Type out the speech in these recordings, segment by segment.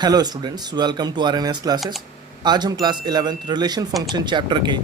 Hello students, welcome to RNS classes. आज हम class 11th relation function chapter के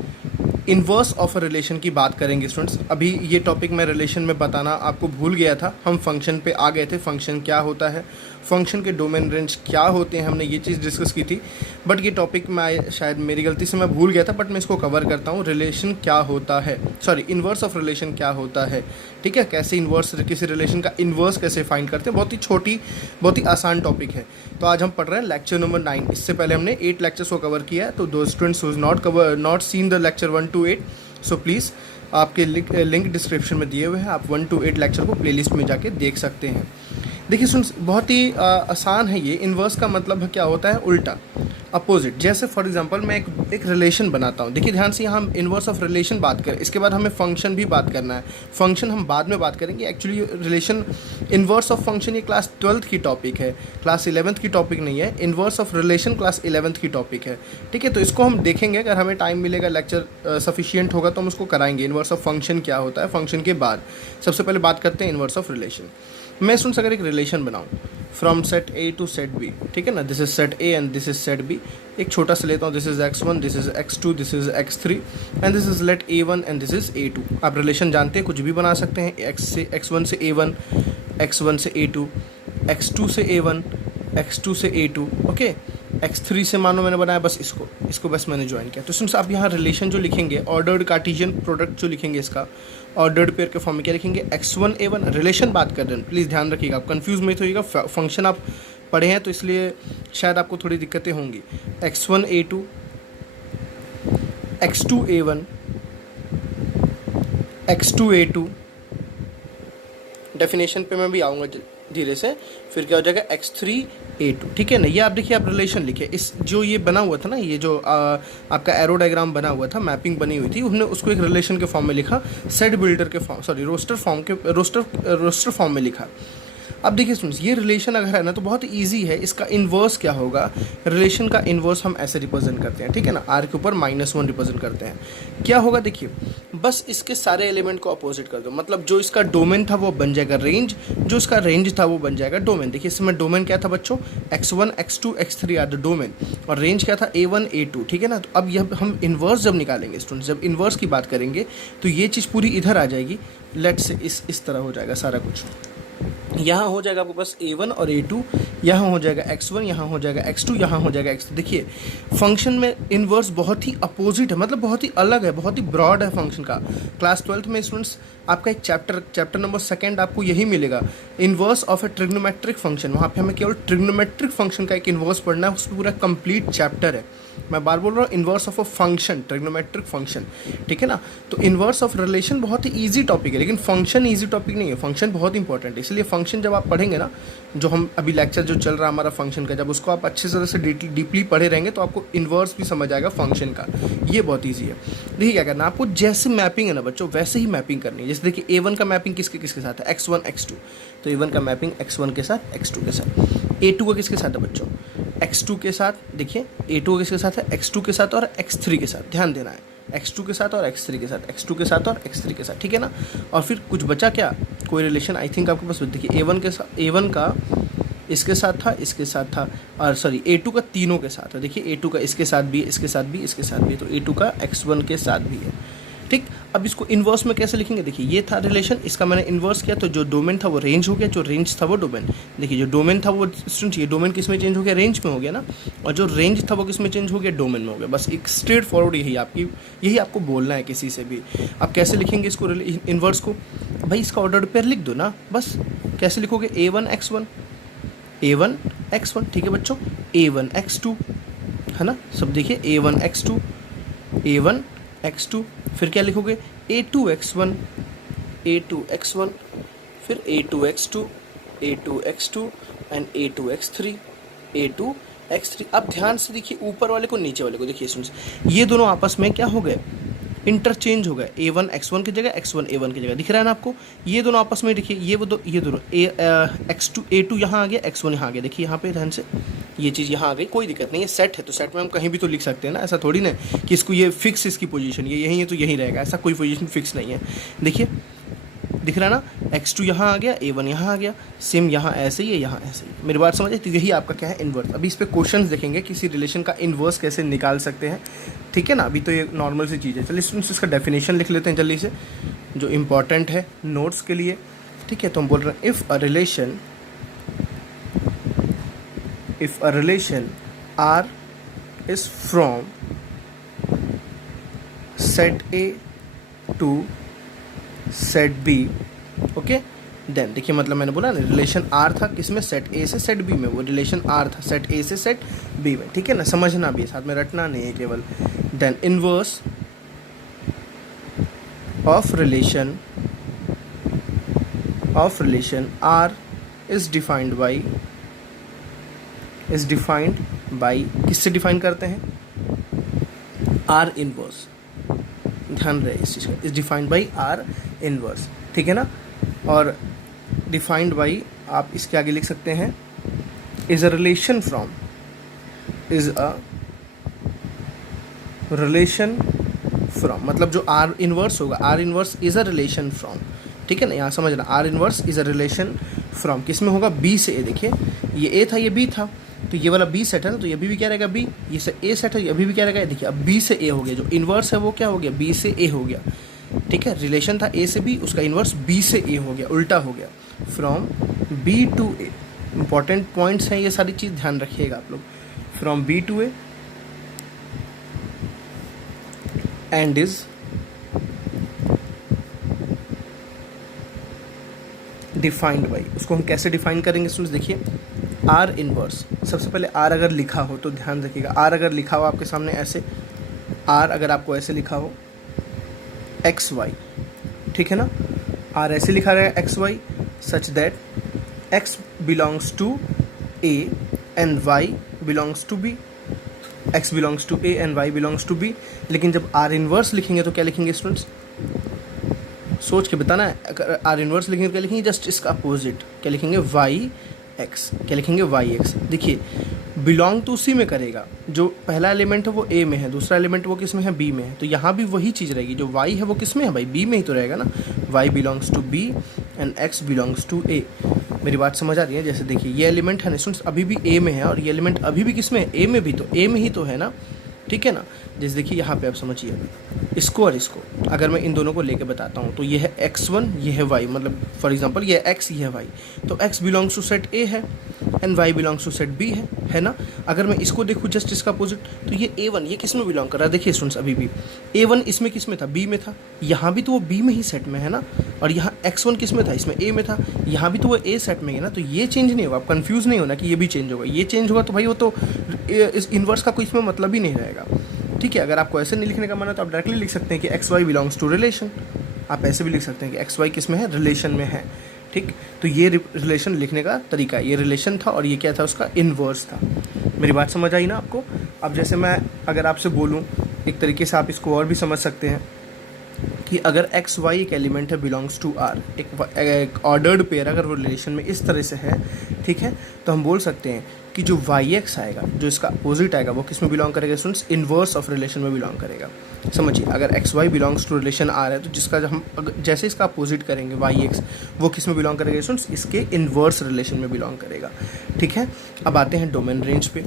inverse of a relation की बात करेंगे। स्टूडेंट्स, अभी ये टॉपिक मैं रिलेशन में बताना आपको भूल गया था। हम फंक्शन पे आ गए थे। फंक्शन क्या होता है, फंक्शन के डोमेन रेंज क्या होते हैं, हमने ये चीज़ डिस्कस की थी। बट ये टॉपिक मैं शायद मेरी गलती से मैं भूल गया था, बट मैं इसको कवर करता हूँ। रिलेशन क्या होता है, सॉरी इन्वर्स ऑफ रिलेशन क्या होता है, ठीक है। कैसे इन्वर्स, किसी रिलेशन का इन्वर्स कैसे फाइंड करते हैं। बहुत ही छोटी, बहुत ही आसान टॉपिक है। तो आज हम पढ़ रहे हैं लेक्चर नंबर 9। इससे पहले हमने 8 लेक्चर्स को कवर किया है। तो दो students who's not seen the lecture 1 to 8, so please आपके लिंक डिस्क्रिप्शन में दिए हुए हैं। आप 1 to 8 लेक्चर को प्लेलिस्ट में जाके देख सकते हैं। देखिए सुन, बहुत ही आसान है ये। इन्वर्स का मतलब क्या होता है, उल्टा, अपोजिट। जैसे फॉर एग्जांपल मैं एक रिलेशन बनाता हूँ। देखिए ध्यान से, यहाँ हम इन्वर्स ऑफ रिलेशन बात करें, इसके बाद हमें फंक्शन भी बात करना है। फंक्शन हम बाद में बात करेंगे। Actually relation, inverse of function ये क्लास 12th की टॉपिक है, क्लास 11th की टॉपिक नहीं है। Inverse of relation class 11th की टॉपिक है, ठीक है। तो इसको हम देखेंगे, अगर हमें टाइम मिलेगा, लेक्चर सफिशियंट होगा तो हम उसको कराएंगे। इन्वर्स ऑफ फंक्शन क्या होता है, फंक्शन के बाद सबसे पहले बात करते हैं इन्वर्स ऑफ रिलेशन। मैं सुन अगर एक रिलेशन बनाऊँ from set A to set B, ठीक है ना, this is set A and this is set B. एक छोटा सा लेता हूँ, this is x1, this is x2, this is x3 and this is let a1 and this is a2। आप relation जानते हैं, कुछ भी बना सकते हैं। x1 से a1, x1 से a2, x2 से a1, x2 से a2, ओके। x3 से मानो मैंने बनाया बस इसको बस मैंने ज्वाइन किया। तो सुन आप यहाँ रिलेशन जो लिखेंगे, ऑर्डर्ड कार्टेशियन प्रोडक्ट जो लिखेंगे, इसका ऑर्डर्ड पेयर के फॉर्म में क्या लिखेंगे, x1 a1। रिलेशन बात कर रहे हैं, प्लीज़ ध्यान रखिएगा, आप कंफ्यूज मत होइएगा। फंक्शन आप पढ़े हैं तो इसलिए शायद आपको थोड़ी दिक्कतें होंगी। x1 a2, x2 a1, x2 a2। Definition पे मैं भी आऊँगा धीरे से। फिर क्या हो जाएगा, x3 a2, ठीक है ना। ये आप देखिए, आप रिलेशन लिखे। इस जो ये बना हुआ था ना, ये जो आपका एरो डायग्राम बना हुआ था, मैपिंग बनी हुई थी, उन्होंने उसको एक रिलेशन के फॉर्म में लिखा, सेट बिल्डर के फॉर्म, सॉरी रोस्टर फॉर्म में लिखा। अब देखिए स्टूडेंट्स, ये रिलेशन अगर है ना तो बहुत ईजी है। इसका इन्वर्स क्या होगा, रिलेशन का इन्वर्स हम ऐसे रिप्रेजेंट करते हैं, ठीक है ना, आर के ऊपर -1 रिप्रेजेंट करते हैं। क्या होगा, देखिए बस इसके सारे एलिमेंट को अपोजिट कर दो। मतलब जो इसका डोमेन था वो बन जाएगा रेंज, जो इसका रेंज था वो बन जाएगा डोमेन। देखिए इसमें डोमेन क्या था बच्चों, x1, x2, x3 are the domain, और रेंज क्या था, a1, a2, ठीक है ना। तो अब यह हम इन्वर्स जब निकालेंगे स्टूडेंट्स, जब इन्वर्स की बात करेंगे तो ये चीज़ पूरी इधर आ जाएगी। लेट्स से इस तरह हो जाएगा सारा कुछ। यहाँ हो जाएगा आपको बस a1 और a2, यहाँ हो जाएगा x1, यहाँ हो जाएगा x2, यहाँ हो जाएगा x3। देखिए फंक्शन में इन्वर्स बहुत ही अपोजिट है, मतलब बहुत ही अलग है, बहुत ही ब्रॉड है फंक्शन का। क्लास 12th में स्टूडेंट्स आपका एक चैप्टर नंबर 2 आपको यही मिलेगा, inverse of A trigonometric function. वहाँ पे हमें केवल ट्रिग्नोमेट्रिक फंक्शन का एक इन्वर्स पढ़ना है, उसमें पूरा कंप्लीट चैप्टर है। मैं बार बोल रहा हूँ, inverse of a function, trigonometric function, ठीक है ना। तो इन्वर्स ऑफ रिलेशन बहुत ही ईजी टॉपिक है, लेकिन फंक्शन ईजी टॉपिक नहीं है। फंक्शन बहुत इंपॉर्टेंट है, इसलिए फंक्शन जब आप पढ़ेंगे ना, जो हम अभी लेक्चर जो चल रहा है हमारा फंक्शन का, जब उसको आप अच्छी तरह से डीपली पढ़े रहेंगे तो आपको इन्वर्स भी समझ आएगा फंक्शन का। ये बहुत ईजी है। देखिए क्या करना है आपको, जैसे मैपिंग है ना बच्चों, वैसे ही मैपिंग करनी है। जैसे देखिए a1 का मैपिंग किसके किसके साथ है, x1 x2, तो a1 का मैपिंग x1 के साथ, x2 के साथ। a2 का किसके साथ है बच्चों, x2 के साथ। देखिए a2 किसके साथ है, x2 के साथ और x3 के साथ। ध्यान देना है, x2 के साथ और x3 के साथ, x2 के साथ और x3 के साथ, ठीक है ना। और फिर कुछ बचा क्या, कोई रिलेशन आई थिंक आपके पास। देखिए a1 के साथ, a1 का इसके साथ था, इसके साथ था, और सॉरी a2 का तीनों के साथ है। देखिए a2 का इसके साथ भी, इसके साथ भी, इसके साथ भी, तो a2 का x1 के साथ भी है, ठीक। अब इसको इन्वर्स में कैसे लिखेंगे, देखिए ये था रिलेशन, इसका मैंने इन्वर्स किया तो जो डोमेन था वो रेंज हो गया, जो रेंज था वो डोमेन। देखिए जो डोमेन था वो स्टूडेंट, ये डोमेन किस में चेंज हो गया, रेंज में हो गया ना, और जो रेंज था वो किस में चेंज हो गया, डोमेन में हो गया। बस एक स्ट्रेट फॉरवर्ड यही आपको बोलना है किसी से भी। आप कैसे लिखेंगे इसको इन्वर्स को, भाई इसका ऑर्डर पेयर लिख दो ना, बस। कैसे लिखोगे, a1 x1, a1 x1, ठीक है बच्चों, a1 x2, है ना। सब देखिए a1 x2, a1 x2, फिर क्या लिखोगे, a2 x1, a2 x1, फिर a2 x2, a2 x2 and a2 x3, a2 x3। अब ध्यान से देखिए ऊपर वाले को नीचे वाले को, देखिए सुन, ये दोनों आपस में क्या हो गए, इंटरचेंज हो गए। a1 x1 की जगह x1 a1 की जगह, दिख रहा है ना आपको। ये दोनों आपस में देखिए, ये दोनों x2 a2 यहाँ आ गया, x1 यहाँ आ गया। देखिए यहाँ पे ध्यान से, ये चीज़ यहाँ आ गई, कोई दिक्कत नहीं है, सेट है तो सेट में हम कहीं भी तो लिख सकते हैं ना। ऐसा थोड़ी ना कि इसको ये फिक्स, इसकी पोजीशन ये यहीं है तो यहीं रहेगा, ऐसा कोई पोजीशन फिक्स नहीं है। देखिए दिख रहा है ना, x2 यहाँ आ गया, a1 यहाँ आ गया, सेम यहाँ ऐसे ही है, यहाँ ऐसे ही। मेरी बात समझ आई? तो यही आपका क्या है, इन्वर्स। अभी इस पे क्वेश्चंस देखेंगे किसी रिलेशन का इन्वर्स कैसे निकाल सकते हैं, ठीक है ना। अभी तो ये नॉर्मल सी चीज़ है। चलिए स्टूडेंट्स इसका डेफिनेशन लिख लेते हैं जल्दी से, जो इम्पॉर्टेंट है नोट्स के लिए, ठीक है। तो हम बोल रहे हैं if a relation R is from set A to set B, okay. Then देखिए, मतलब मैंने बोला ना रिलेशन R था किसमें, सेट A से सेट B में, वो रिलेशन R था सेट A से सेट B में, ठीक है ना। समझना भी है, साथ में रटना नहीं है केवल। Then inverse of relation R is defined by किससे डिफाइन करते हैं, R इनवर्स। ध्यान रहे इस चीज़ का, is defined by R inverse, ठीक है ना। और डिफाइंड बाई आप इसके आगे लिख सकते हैं इज अ रिलेशन फ्रॉम, मतलब जो R इनवर्स होगा, R inverse is a relation from, ठीक है ना। यहाँ समझना, R inverse is a relation from किस में होगा, B से A। देखिए ये A था, ये B था, तो ये वाला B सेट है ना, तो ये भी क्या रहेगा B, ये से A सेट है, ये अभी भी क्या रहेगा। देखिए अब B से A हो गया, जो इन्वर्स है वो क्या हो गया, B से A हो गया, ठीक है। रिलेशन था A से B, उसका इन्वर्स B से A हो गया, उल्टा हो गया, from B to A। Important points हैं ये सारी चीज़, ध्यान रखिएगा आप लोग। From B to A and is defined by, उसको हम कैसे डिफाइन करेंगे स्टूडेंट्स, देखिए R इनवर्स। सबसे पहले R अगर लिखा हो तो ध्यान रखिएगा, R अगर लिखा हो आपके सामने ऐसे, R अगर आपको ऐसे लिखा हो XY, ठीक है ना। R ऐसे लिखा रहेगा XY such that X belongs to A and Y belongs to B, X belongs to A and Y belongs to B। लेकिन जब R इनवर्स लिखेंगे तो क्या लिखेंगे स्टूडेंट्स, सोच के बताना है। अगर R इनवर्स लिखेंगे तो क्या लिखेंगे, जस्ट इसका अपोजिट, क्या लिखेंगे, YX, क्या लिखेंगे, YX। देखिए बिलोंग तो उसी में करेगा, जो पहला एलिमेंट है वो A में है, दूसरा एलिमेंट वो किस में है, B में है, तो यहाँ भी वही चीज़ रहेगी। जो Y है वो किस में है भाई, B में ही तो रहेगा ना। Y belongs to B and X belongs to A। मेरी बात समझ आ रही है? जैसे देखिए ये एलिमेंट है ना स्टूडेंट्स, अभी भी A में है, और ये एलिमेंट अभी भी किस में है, A में भी, तो A में ही तो है ना, ठीक है ना। जैसे देखिए यहाँ पे आप समझिए, इसको और इसको अगर मैं इन दोनों को लेके बताता हूँ, तो ये है x1, ये है y, मतलब फॉर एग्जांपल ये है x, ये है y, तो x belongs to set A है and y belongs to set B है ना। अगर मैं इसको देखूँ जस्ट इसका अपोजिट, तो ये A1 ये किस में बिलोंग कर रहा है, देखिए स्टूडेंट्स अभी भी A1 इसमें किस में था, B में था, यहाँ भी तो वो B में ही सेट में है ना। और यहाँ x1 किस में था, इसमें A में था, यहाँ भी तो वो A सेट में है ना। तो ये चेंज नहीं होगा, आप कंफ्यूज नहीं होना कि ये भी चेंज होगा, ये चेंज होगा तो भाई वो तो इस इन्वर्स का कोई इसमें मतलब ही नहीं रहेगा, ठीक है। अगर आपको ऐसे नहीं लिखने का मन है तो आप डायरेक्टली लिख सकते हैं कि X Y belongs to relation. आप ऐसे भी लिख सकते हैं कि एक्स वाई किस में है, रिलेशन में है, ठीक। तो ये रिलेशन लिखने का तरीका है, ये रिलेशन था और ये क्या था, उसका इन्वर्स था। मेरी बात समझ आई ना आपको। अब जैसे मैं अगर आपसे बोलूँ एक तरीके से आप इसको और भी समझ सकते हैं कि अगर एक्स वाई एक एलिमेंट है बिलोंग्स टू आर, एक ऑर्डर्ड पेयर अगर वो रिलेशन में इस तरह से है, ठीक है, तो हम बोल सकते हैं कि जो वाई एक्स आएगा, जो इसका अपोजिट आएगा, वो किस में बिलोंग करेगा स्टूडेंट्स, इन्वर्स ऑफ रिलेशन में बिलोंग करेगा। समझिए अगर X Y belongs to relation R है, तो जिसका हम जैसे इसका अपोजिट करेंगे वाई एक्स, वो किस में बिलोंग करेगा स्टूडेंट्स, इसके इन्वर्स रिलेशन में बिलोंग करेगा, ठीक है। अब आते हैं डोमेन रेंज पे।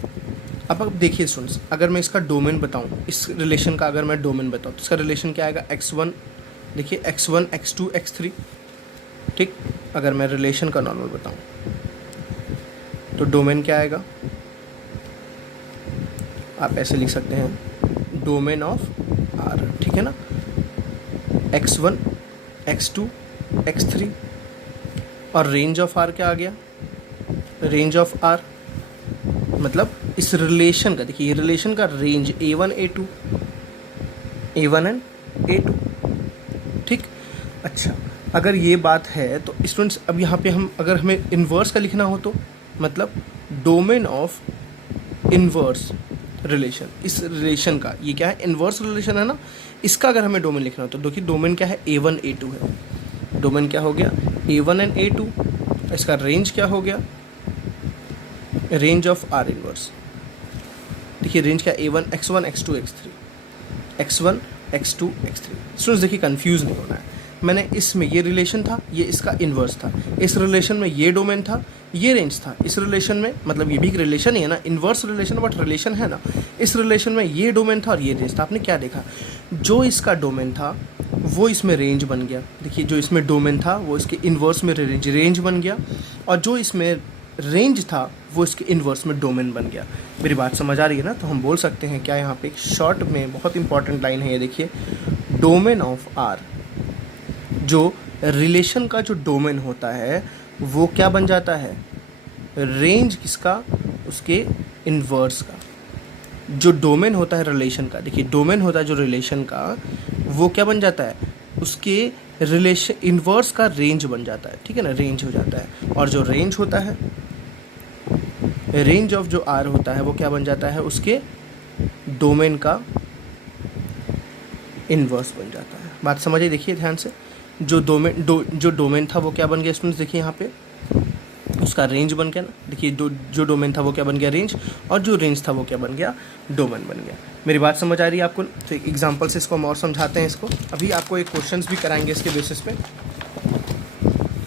अब देखिए स्टूडेंट्स, अगर मैं इसका डोमेन बताऊँ, इस रिलेशन का अगर मैं डोमेन बताऊँ, तो इसका रिलेशन क्या आएगा, x1, देखिए x1 x2 x3, ठीक। अगर मैं रिलेशन का नॉर्मल बताऊँ तो डोमेन क्या आएगा, आप ऐसे लिख सकते हैं डोमेन ऑफ R, ठीक है ना। x1 x2 x3 और रेंज ऑफ R क्या आ गया, रेंज ऑफ R मतलब इस रिलेशन का, देखिए ये रिलेशन का range A1 A2 and A2, ठीक। अच्छा अगर ये बात है तो स्टूडेंट्स अब यहाँ पे हम अगर हमें इन्वर्स का लिखना हो तो मतलब डोमेन ऑफ इन्वर्स रिलेशन, इस रिलेशन का ये क्या है, इन्वर्स रिलेशन है ना, इसका अगर हमें डोमेन लिखना हो तो देखिए डोमेन क्या है, A1 A2 है। डोमेन क्या हो गया, A1 एंड A2। इसका रेंज क्या हो गया, रेंज ऑफ R इनवर्स। देखिए रेंज क्या, A1 x1 x2 x3, x1 x2 x3। Students देखिए कंफ्यूज नहीं होना है, मैंने इसमें ये रिलेशन था, ये इसका इन्वर्स था, इस रिलेशन में ये डोमेन था, ये रेंज था, इस रिलेशन में मतलब ये भी एक रिलेशन ही है ना, इन्वर्स रिलेशन बट रिलेशन है ना, इस रिलेशन में ये डोमेन था और ये रेंज था। आपने क्या देखा, जो इसका डोमेन था वो इसमें रेंज बन गया। देखिए जो इसमें डोमेन था वो इसके इन्वर्स में रेंज बन गया, और जो इसमें रेंज था वो इसके इन्वर्स में डोमेन बन गया। मेरी बात समझ आ रही है ना? तो हम बोल सकते हैं क्या, यहाँ पे एक शॉर्ट में बहुत इंपॉर्टेंट लाइन है ये देखिए, डोमेन ऑफ आर, जो रिलेशन का जो डोमेन होता है वो क्या बन जाता है, रेंज किसका, उसके इन्वर्स का। जो डोमेन होता है रिलेशन का, देखिए डोमेन होता है जो रिलेशन का, वो क्या बन जाता है, उसके रिलेशन इन्वर्स का रेंज बन जाता है, ठीक है ना, रेंज हो जाता है। और जो रेंज होता है, रेंज ऑफ जो आर होता है वो क्या बन जाता है, उसके डोमेन का इन्वर्स बन जाता है। बात समझिए, देखिए ध्यान से, जो डोमेन था वो क्या बन गया स्टूडेंट्स, देखिए यहाँ पे उसका रेंज बन गया ना, देखिए जो डोमेन था वो क्या बन गया, रेंज, और जो रेंज था वो क्या बन गया, डोमेन बन गया। मेरी बात समझ आ रही है आपको? तो एक एग्जांपल से इसको हम और समझाते हैं इसको। अभी आपको एक क्वेश्चंस भी कराएंगे इसके बेसिस पे।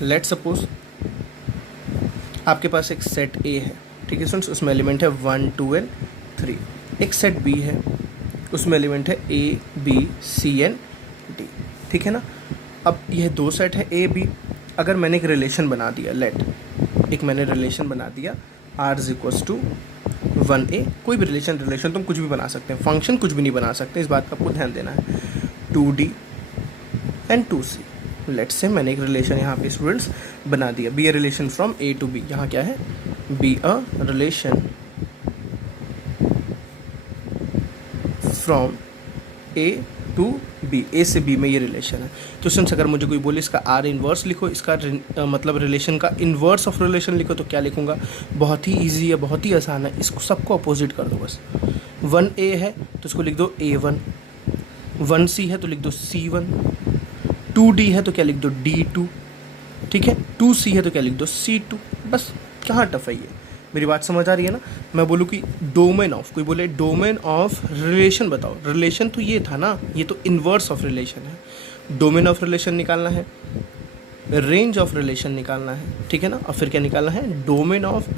लेट सपोज आपके पास एक सेट ए है, ठीक है स्टूडेंट्स, उसमें एलिमेंट है 1 2 एंड 3। एक सेट बी है, उसमें एलिमेंट है A B C and D, ठीक है ना। अब यह दो सेट है ए बी। अगर मैंने एक रिलेशन बना दिया, मैंने रिलेशन बना दिया r is equals to 1a, कोई भी रिलेशन तुम कुछ भी बना सकते हैं, फंक्शन कुछ भी नहीं बना सकते, इस बात का आपको ध्यान देना है। 2d and 2c, let's say मैंने एक रिलेशन यहाँ पे स्टूडेंट्स बना दिया, be a relation from A to B. यहाँ क्या है, be a relation from A to B, A से बी में ये रिलेशन है। तो स्टूडेंट्स अगर मुझे कोई बोले इसका आर इन्वर्स लिखो, इसका मतलब रिलेशन का इन्वर्स ऑफ रिलेशन लिखो, तो क्या लिखूंगा, बहुत ही ईजी है, बहुत ही आसान है, इसको सबको अपोजिट कर दो बस। 1a है तो इसको लिख दो a1, 1c है तो लिख दो c1, 2d है तो क्या लिख दो d2, ठीक है, 2c है तो क्या लिख दो c2, बस। कहाँ टफ है ये? मेरी बात समझ आ रही है ना? मैं बोलूँ कि डोमेन ऑफ, कोई बोले डोमेन ऑफ रिलेशन बताओ, रिलेशन तो ये था ना, ये तो इन्वर्स ऑफ रिलेशन है। डोमेन ऑफ रिलेशन निकालना है, रेंज ऑफ रिलेशन निकालना है, ठीक है ना, और फिर क्या निकालना है, domain of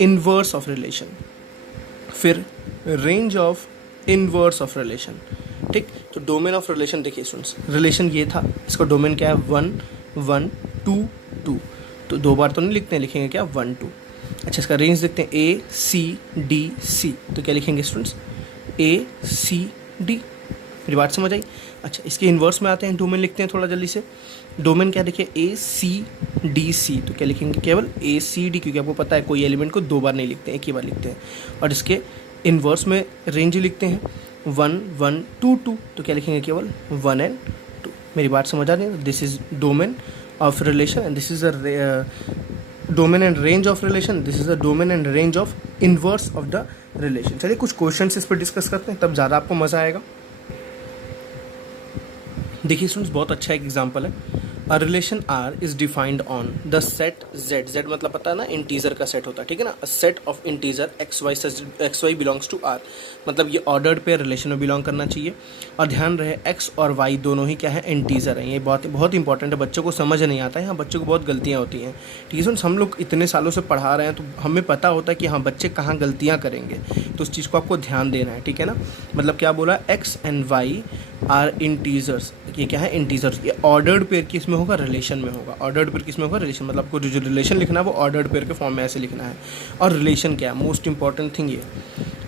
inverse of relation, फिर range of inverse of relation, ठीक। तो डोमेन ऑफ रिलेशन देखिए स्टूडेंट्स, रिलेशन ये था, इसका डोमेन क्या है, 1 1 2 2, तो दो बार तो नहीं लिखते हैं, लिखेंगे क्या, 1 2। अच्छा इसका रेंज देखते हैं, ए सी डी सी, तो क्या लिखेंगे स्टूडेंट्स, ए सी डी। मेरी बात समझ आई? अच्छा इसके इन्वर्स में आते हैं, डोमेन लिखते हैं थोड़ा जल्दी से। डोमेन क्या देखिए, ए सी डी सी, तो क्या लिखेंगे, केवल ए सी डी, क्योंकि आपको पता है कोई एलिमेंट को दो बार नहीं लिखते हैं, एक ही बार लिखते हैं। और इसके इन्वर्स में रेंज लिखते हैं 1 1 2 2, तो क्या लिखेंगे, केवल 1 एंड 2। मेरी बात समझ आ रही है? This is domain of relation and this is a domain and range of relation, this is a domain and range of inverse of the relation। चलिए कुछ क्वेश्चंस इस पर डिस्कस करते हैं, तब ज़्यादा आपको मज़ा आएगा। देखिए स्टूडेंट्स बहुत अच्छा एक एग्जांपल है, a relation R is defined on the set Z, Z मतलब पता है ना इंटीजर का सेट होता है, ठीक है ना, a set of integer X Y belongs to R, मतलब ये ऑर्डर्ड पे रिलेशन में बिलोंग करना चाहिए। और ध्यान रहे एक्स और वाई दोनों ही क्या है, इंटीजर हैं, ये बहुत इंपॉर्टेंट है, बच्चों को समझ नहीं आता है, यहाँ बच्चों को बहुत गलतियाँ होती हैं, ठीक है। हम लोग इतने सालों से पढ़ा रहे हैं तो हमें पता होता है कि हाँ बच्चे कहाँ गलतियाँ करेंगे, तो उस चीज़ को आपको ध्यान देना है, ठीक है ना। मतलब क्या बोला, X and Y are integers, ये क्या है, इंटीजर्स, ये ऑर्डर्ड पेयर किस में होगा, रिलेशन में होगा। ऑर्डर्ड पेयर किस में होगा, रिलेशन, मतलब आपको जो रिलेशन लिखना है वो ऑर्डर्ड पेयर के फॉर्म में ऐसे लिखना है। और रिलेशन क्या है, मोस्ट इंपॉर्टेंट थिंग ये,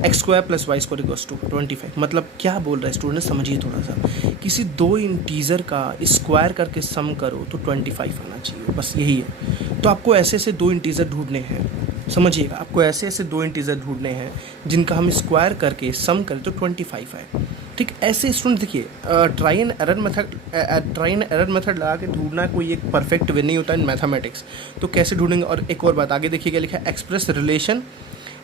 X square plus Y square equals to 25। मतलब क्या बोल रहा है स्टूडेंट, समझिए थोड़ा सा, किसी दो इंटीजर का स्क्वायर करके सम करो तो 25 आना चाहिए, बस यही है। तो आपको ऐसे ऐसे दो इंटीजर ढूंढने हैं, समझिएगा, आपको ऐसे ऐसे दो इंटीजर ढूंढने हैं जिनका हम स्क्वायर करके सम करें तो 25 है, ठीक। ऐसे स्टूडेंट देखिए, ट्राई एंड एरर मेथड लगा के ढूंढना कोई एक परफेक्ट वे नहीं होता इन मैथमेटिक्स, तो कैसे ढूंढेंगे। और एक और बात आगे देखिए क्या लिखा है, express relation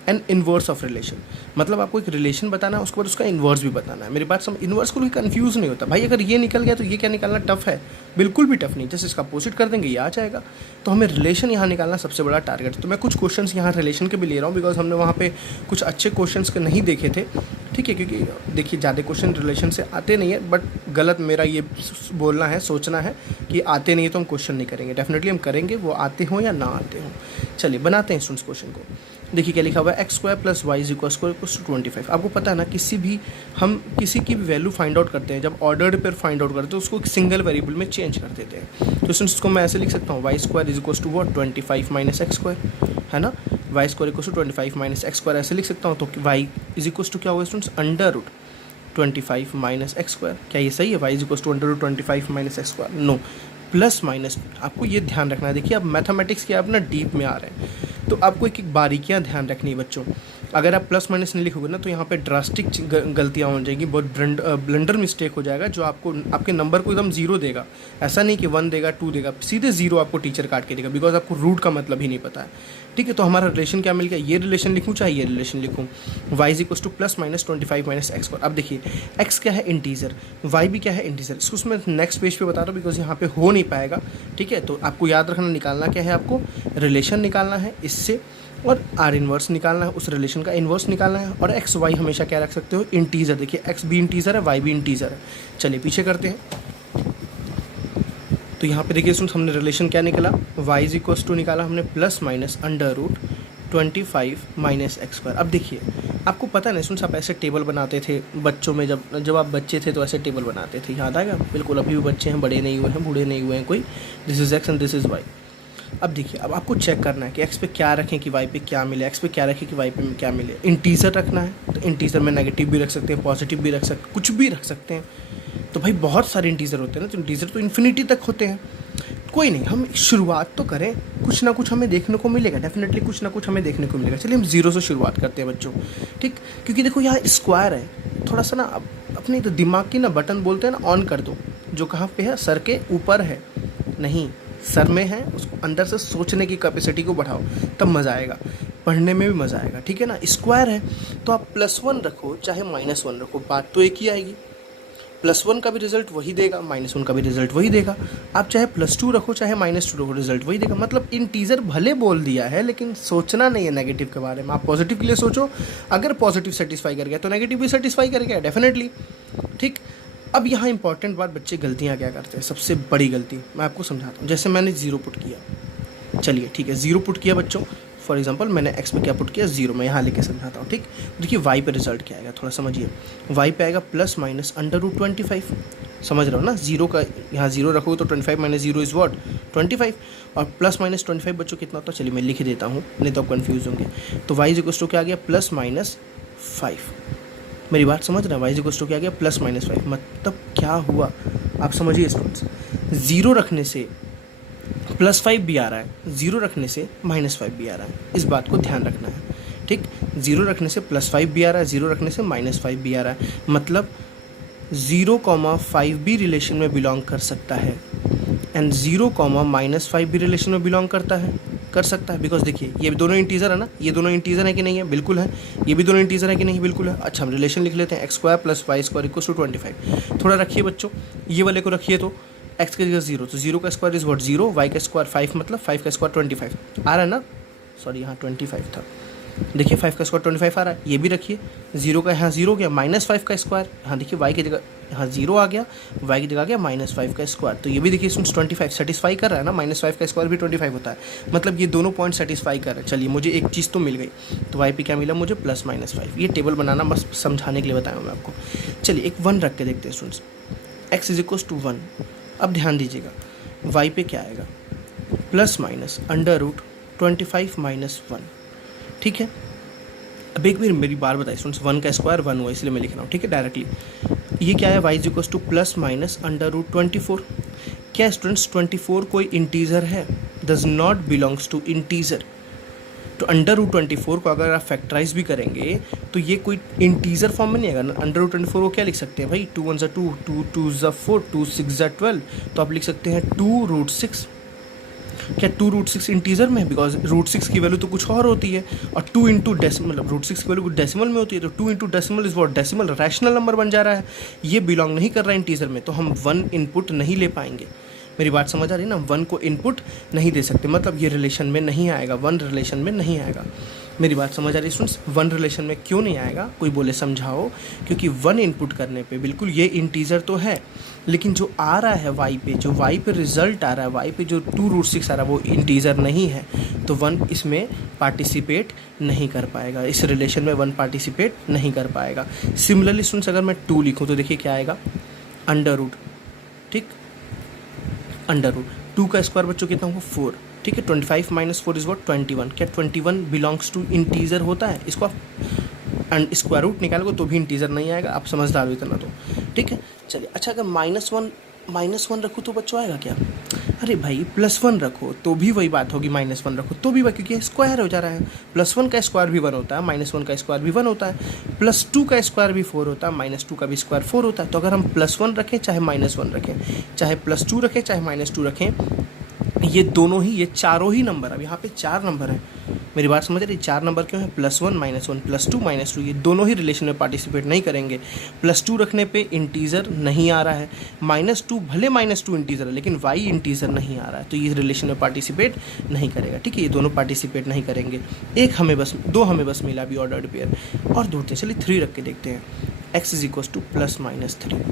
and inverse of relation, मतलब आपको एक रिलेशन बताना है, उसके बाद उसका इन्वर्स भी बताना है। मेरी बात समझ, इन्वर्स को भी कंफ्यूज नहीं होता भाई, अगर ये निकल गया तो ये क्या निकालना टफ है, बिल्कुल भी टफ नहीं, जैसे इसका अपोजिट कर देंगे ये आ जाएगा। तो हमें रिलेशन यहाँ निकालना सबसे बड़ा टारगेट है। तो मैं कुछ क्वेश्चंस यहाँ रिलेशन के भी ले रहा हूँ, बिकॉज हमने वहाँ पे कुछ अच्छे क्वेश्चंस के नहीं देखे थे, ठीक है, क्योंकि देखिए ज़्यादा क्वेश्चन रिलेशन से आते नहीं है, बट गलत मेरा ये बोलना है, सोचना है कि आते नहीं है तो हम क्वेश्चन नहीं करेंगे। डेफिनेटली हम करेंगे, वो आते हों या ना आते हों। चलिए बनाते हैं स्टूडेंट्स क्वेश्चन को। देखिए क्या लिखा हुआ है, X square plus Y is equal to 25। आपको पता है ना, हम किसी की भी वैल्यू फाइंड आउट करते हैं, जब ऑर्डर्ड पर फाइंड आउट करते हैं उसको एक सिंगल वेरिएबल में चेंज कर देते हैं। तो स्टूडेंट्स इसको मैं ऐसे लिख सकता हूँ, Y square is equal to what 25 minus X square, है ना। Y square equal to 25 minus X square ऐसे लिख सकता हूँ। तो वाई इज इक्वल टू क्या होगा students, under root 25 minus X square. क्या ये सही है, Y is equal to under root 25 minus X square? No, plus minus आपको ये ध्यान रखना है। देखिए अब मैथमेटिक्स के आप ना डीप में आ रहे हैं, तो आपको एक एक बारीकियाँ ध्यान रखनी है बच्चों। अगर आप प्लस माइनस नहीं लिखोगे ना तो यहाँ पे ड्रास्टिक गलतियाँ हो जाएंगी, बहुत ब्लंडर मिस्टेक हो जाएगा, जो आपको आपके नंबर को एकदम जीरो देगा। ऐसा नहीं कि 1 देगा 2 देगा, सीधे जीरो आपको टीचर काट के देगा, बिकॉज आपको रूट का मतलब ही नहीं पता है। ठीक है, तो हमारा रिलेशन क्या मिल गया, ये रिलेशन लिखूँ चाहे ये रिलेशन लिखूँ, Y is equal to plus minus 25 minus X square. अब देखिए एक्स क्या है, इंटीजर, वाई भी क्या है, इंटीजर। इसको उसमें नेक्स्ट पेज पे बता रहा हूँ बिकॉज यहाँ पे हो नहीं पाएगा। ठीक है, तो आपको याद रखना, निकालना क्या है, आपको रिलेशन निकालना है इससे, और आर इन्वर्स निकालना है, उस रिलेशन का इन्वर्स निकालना है। और एक्स वाई हमेशा क्या रख सकते हो, इंटीजर। देखिए एक्स भी इंटीजर है, वाई भी इंटीजर है। चलिए पीछे करते हैं। तो यहाँ पे देखिए सुन, हमने रिलेशन क्या निकाला, वाई इज इक्वल टू निकाला हमने plus minus under root 25 minus X square. अब देखिए आपको पता नहीं सुन, आप ऐसे टेबल बनाते थे बच्चों में, जब आप बच्चे थे तो ऐसे टेबल बनाते थे, याद आएगा? बिल्कुल, अभी भी बच्चे हैं, बड़े नहीं हुए हैं, बूढ़े नहीं हुए हैं कोई। This is X and this is Y. अब देखिए अब आपको चेक करना है कि एक्स पे क्या रखें कि वाई पे क्या मिले, एक्स पे क्या रखें कि वाई पे क्या मिले। इंटीजर रखना है तो इंटीजर में नेगेटिव भी रख सकते हैं, पॉजिटिव भी रख सकते, कुछ भी रख सकते हैं। तो भाई बहुत सारे इंटीजर होते हैं ना, तो इंटीजर तो इन्फिनिटी तक होते हैं। कोई नहीं, हम शुरुआत तो करें, कुछ ना कुछ हमें देखने को मिलेगा, डेफिनेटली कुछ ना कुछ हमें देखने को मिलेगा। चलिए हम जीरो से शुरुआत करते हैं बच्चों, ठीक। क्योंकि देखो यहाँ स्क्वायर है, थोड़ा सा ना अपने तो दिमाग की ना बटन बोलते हैं ना, ऑन कर दो। जो कहाँ पे है, सर के ऊपर है, नहीं सर में है, उसको अंदर से सोचने की कैपेसिटी को बढ़ाओ, तब मज़ा आएगा, पढ़ने में भी मज़ा आएगा। ठीक है ना, स्क्वायर है तो आप +1 रखो चाहे -1 रखो, बात तो एक ही आएगी। +1 का भी रिजल्ट वही देगा, -1 का भी रिजल्ट वही देगा। आप चाहे +2 रखो चाहे -2 रखो, रिजल्ट वही देगा। मतलब इंटीजर भले बोल दिया है लेकिन सोचना नहीं है नेगेटिव के बारे में। आप पॉजिटिव के लिए सोचो, अगर पॉजिटिव सेटिस्फाई कर गया तो नेगेटिव भी सेटिस्फाई कर गया डेफिनेटली। ठीक, अब यहाँ इंपॉर्टेंट बात, बच्चे गलतियाँ क्या करते हैं, सबसे बड़ी गलती मैं आपको समझाता हूँ। जैसे मैंने 0 पुट किया, चलिए ठीक है 0 पुट किया बच्चों, फॉर एग्जांपल मैंने x पे क्या पुट किया, 0। मैं यहाँ लेके समझाता हूँ। ठीक, देखिए y पे रिजल्ट क्या आएगा, थोड़ा समझिए। y पे आएगा +-√25, समझ रहे हो ना। 0 का यहाँ 0 रखोगे तो 25 - 0 इज़ वॉट 25, और +-25 बच्चों कितना होता है, चलिए मैं लिख देता हूँ, नहीं तो आप कन्फ्यूज़ होंगे। तो y इक्वल्स टू क्या आ गया, +-5। मेरी बात समझ रहे हैं, y इक्वल्स टू क्या आ गया, +-5। मतलब क्या हुआ, आप समझिए स्टूडेंट्स, 0 रखने से +5 भी आ रहा है, 0 रखने से -5 भी आ रहा है, इस बात को ध्यान रखना है। ठीक, 0 रखने से +5 भी आ रहा है, 0 रखने से -5 भी आ रहा है, मतलब 0,5 भी रिलेशन में बिलोंग कर सकता है, एंड 0,-5 भी रिलेशन में बिलोंग कर सकता है। बिकॉज देखिए ये दोनों इंटीजर है ना, ये दोनों इंटीजर है कि नहीं है, बिल्कुल है। ये भी दोनों इंटीजर है कि नहीं, बिल्कुल है। अच्छा हम रिलेशन लिख लेते हैं, x² + y² = 25। थोड़ा रखिए बच्चों, ये वाले को रखिए, तो x की जगह 0, तो 0 का स्क्वायर इज वॉट 0, y का स्क्वायर 5, मतलब 5 का स्क्वायर 25 आ रहा है ना, सॉरी यहाँ 25 था, देखिए 5 का स्क्वायर 25 आ रहा है। ये भी रखिए, 0 का यहाँ 0 गया, -5 का स्क्वायर, यहाँ देखिए y की जगह यहाँ 0 आ गया, y की जगह आ गया -5 का स्क्वायर। तो ये भी देखिए इसमें 25 सेटिस्फाई कर रहा है ना, -5 का स्क्वायर भी 25 होता है, मतलब ये दोनों पॉइंट सेटिस्फाई कर रहे हैं। चलिए मुझे एक चीज़ तो मिल गई, तो y पे क्या मिला मुझे, +-5। ये टेबल बनाना बस समझाने के लिए बताया मैं आपको। चलिए एक 1 रख के देखते हैं स्टूडेंट्स, x = 1। अब ध्यान दीजिएगा, y पे क्या आएगा, +-√25 - 1। ठीक है, अब एक बार मेरी बार बताइए स्टूडेंट्स, 1 का स्क्वायर 1 हुआ, इसलिए मैं लिख रहा हूँ। ठीक है, डायरेक्टली ये क्या है, y = +-√24। क्या स्टूडेंट्स 24 कोई इंटीजर है, does not belongs to integer. तो √24 को अगर आप फैक्टराइज भी करेंगे तो ये कोई इंटीजर फॉर्म में नहीं आएगा। √24 को क्या लिख सकते हैं भाई, 2 × 1 = 2, 2 × 2 = 4, 2 × 6 = 12, तो आप लिख सकते हैं 2√6। क्या 2√6 इंटीजर में है, बिकॉज √6 की वैल्यू तो कुछ और होती है, और 2 इंटू डेसिमल, मतलब √6 की वैल्यू कुछ डेसिमल में होती है, तो 2 into decimal is what, decimal rational number बन जा रहा है। ये बिलोंग नहीं कर रहा है इंटीजर में, तो हम 1 इनपुट नहीं ले पाएंगे। मेरी बात समझ आ रही है ना, 1 को इनपुट नहीं दे सकते, मतलब ये रिलेशन में नहीं आएगा, 1 रिलेशन में नहीं आएगा। मेरी बात समझ आ रही है स्टूडेंट्स? वन रिलेशन में क्यों नहीं आएगा? कोई बोले समझाओ। क्योंकि वन इनपुट करने पे बिल्कुल ये इंटीजर तो है, लेकिन जो आ रहा है वाई पे, जो वाई पे रिजल्ट आ रहा है, वाई पे जो 2√6 आ रहा है वो इंटीजर नहीं है, तो वन इसमें पार्टिसिपेट नहीं कर पाएगा, इस रिलेशन में वन पार्टिसिपेट नहीं कर पाएगा। सिमिलरली स्टूडेंट्स अगर मैं 2 लिखूँ तो देखिए क्या आएगा, अंडर रूट, ठीक, अंडर रूट 2 का स्क्वायर बच्चों कितना होगा 4, ठीक है। 25 माइनस 4 इज वॉट 21। क्या 21 बिलोंग्स टू इंटीजर होता है? इसको आप स्क्वायर रूट निकालोगे तो भी इंटीजर नहीं आएगा, आप समझदार हो इतना तो, ठीक है। चलिए अच्छा, अगर -1 रखो तो बच्चों आएगा क्या? अरे भाई +1 रखो तो भी वही बात होगी, -1 रखो तो भी वही, क्योंकि स्क्वायर हो जा रहा है। +1 का स्क्वायर भी 1 होता है, -1 का स्क्वायर भी 1 होता है, +2 का स्क्वायर भी 4 होता है, -2 का भी स्क्वायर 4 होता है। तो अगर हम +1 रखें चाहे -1 रखें, चाहे +2 रखें चाहे -2 रखें, ये दोनों ही, ये चारों ही नंबर, अब यहाँ पे 4 नंबर हैं, मेरी बात समझ रही? 4 नंबर क्यों है? +1 -1 +2 -2, ये दोनों ही रिलेशन में पार्टिसिपेट नहीं करेंगे। +2 रखने पे इंटीजर नहीं आ रहा है, -2 भले -2 इंटीजर है लेकिन y इंटीजर नहीं आ रहा है, तो ये रिलेशन में पार्टिसिपेट नहीं करेगा, ठीक है। ये दोनों पार्टिसिपेट नहीं करेंगे। दो हमें बस मिला अभी ऑर्डर्ड पेयर, और ढूंढते हैं। चलिए 3 रख के देखते हैं। x = +-3,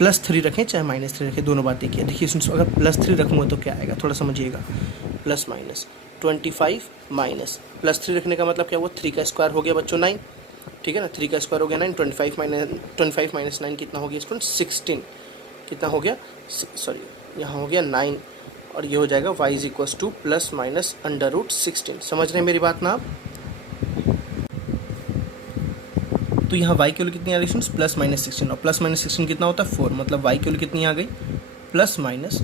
+3 रखें चाहे -3 रखें, दोनों बातें की। देखिए सुन, अगर +3 रखूँगा तो क्या आएगा, थोड़ा समझिएगा। +-25 माइनस +3 रखने का मतलब क्या हुआ, 3 का स्क्वायर हो गया बच्चों 9, ठीक है ना। 3 का स्क्वायर हो गया 9, 25 माइनस 9 कितना हो गया स्टूडेंट 16, कितना हो गया, सॉरी यहाँ हो गया 9, और ये हो जाएगा y = ±√16। समझ रहे हैं मेरी बात ना आप? तो यहाँ y की वैल्यू कितनी आ रही है +-16, और +-16 कितना होता है 4, मतलब y की वैल्यू कितनी आ गई +-4,